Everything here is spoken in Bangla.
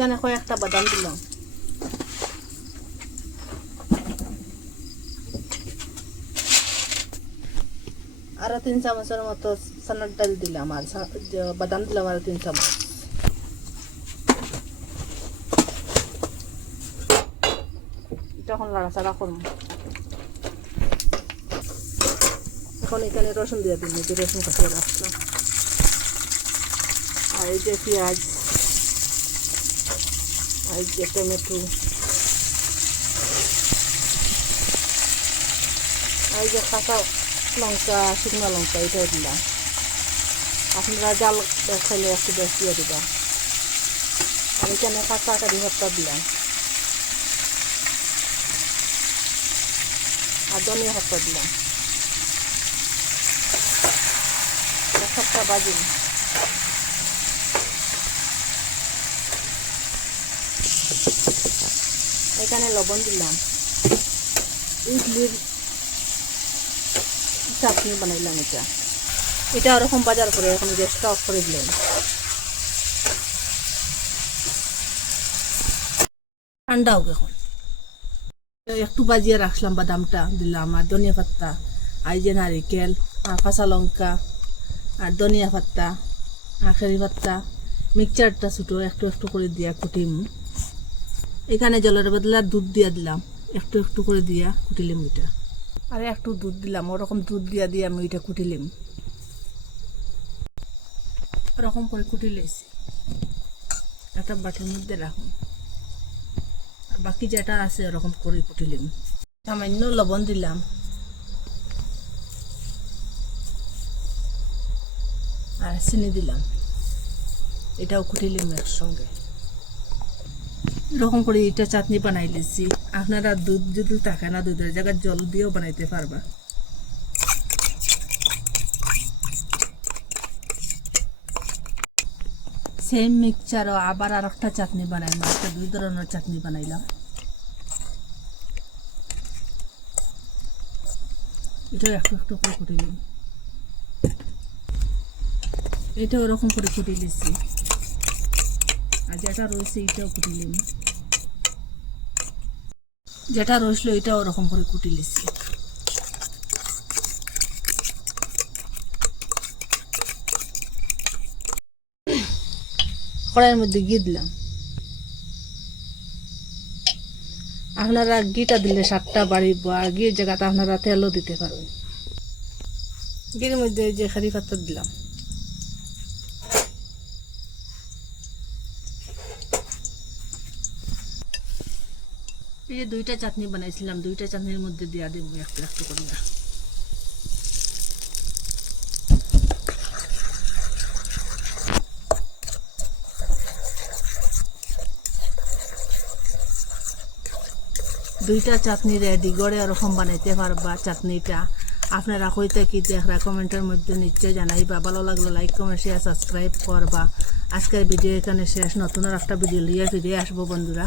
এখানে কয়েকটা বাদাম দিলাম, আর 3 চামচের মতো চানার ডাল দিলাম, আর বাদাম দিলাম আর 3 চামচ। এটা এখন লাড়াচাড়া করবো। এখন এখানে রসুন দিয়ে দিন, যে রসুন কাটিয়ে রাখলাম, আর এই যে পেঁয়াজ, আর এই যে টমেটো, আর এই যে কাঁচা লঙ্কা, শুকনো লঙ্কা, এটাও দিলাম। আপনারা জাল খাইলে একটু বেশ দিয়ে দিলাম। আর এখানে কাঁচা কারি পাতা দিলাম, আর ধনিয়া পাতা দিলাম। সবটা বাজি, এখানে লবণ দিলাম। ইডলির চাটনি বানাইলাম। এটা ওরকম বাজার করে এখন গ্যাসটা অফ করে দিলেন। ঠান্ডা হোক এখন। একটু বাজিয়ে রাখলাম, বাদামটা দিলাম, আর ধনিয়া পাতা, আর যে নারিকেল, আর কাঁচা লঙ্কা, আর ধনিয়া পাতা, আর কারি পাতা, মিক্সচারটা ছোটো একটু একটু করে দিয়া কুটিম। এখানে জলের বদলে দুধ দিয়া দিলাম, একটু একটু করে দিয়া কুটিলাম এটা। আর একটু দুধ দিলাম, ওরকম দুধ দিয়া দিয়ে আমি এটা কুটিলাম। ওরকম করে কুটিলেছি, একটা বাটির মধ্যে রাখুন। আর বাকি যেটা আছে ওরকম করে কুটিলাম। সামান্য লবণ দিলাম, আর চিনি দিলাম, এটাও কুটিলাম একসঙ্গে। এরকম করে এটা চাটনি বানাই লিছি। আপনারা দুধ যদি থাকে না, দুধের জায়গায় জল দিয়েও বানাইতে পারবা। সেম মিক্সচারও আবার আর একটা চাটনি বানাইলাম, একটা 2 ধরনের চাটনি বানাইলাম। এটাও একটু একটু করে কুটিলাম, এটা ওরকম করে কুটি লিছি। আর যেটা রয়েছে এটাও কুটিলাম, যেটা রয়েছিল এটাও ওরকম করে কুটি লিছি। কড়াইয়ের মধ্যে ঘি দিলাম। আপনারা ঘিটা দিলে স্বাদটা বাড়িব, আর ঘির জায়গাতে আপনারা তেলও দিতে পারবেন। ঘির মধ্যে যে কারি পাতা দিলাম, এই যে 2টা চাটনি বানাইছিলাম, 2টা চাটনির মধ্যে দিয়া দিব একটু একটু করে। দুইটা চাটনি রেডি করে ওরকম বানাইতে পারবা। চাটনিটা আপনারা কইতে কি দেখরা কমেন্টের মধ্যে নিশ্চয় জানাইবা। ভালো লাগলে লাইক, কমেন্ট, শেয়ার, সাবস্ক্রাইব করবা। আজকের ভিডিও এখানে শেষ। নতুন আর একটা ভিডিও নিয়ে ফিরে আসবো বন্ধুরা।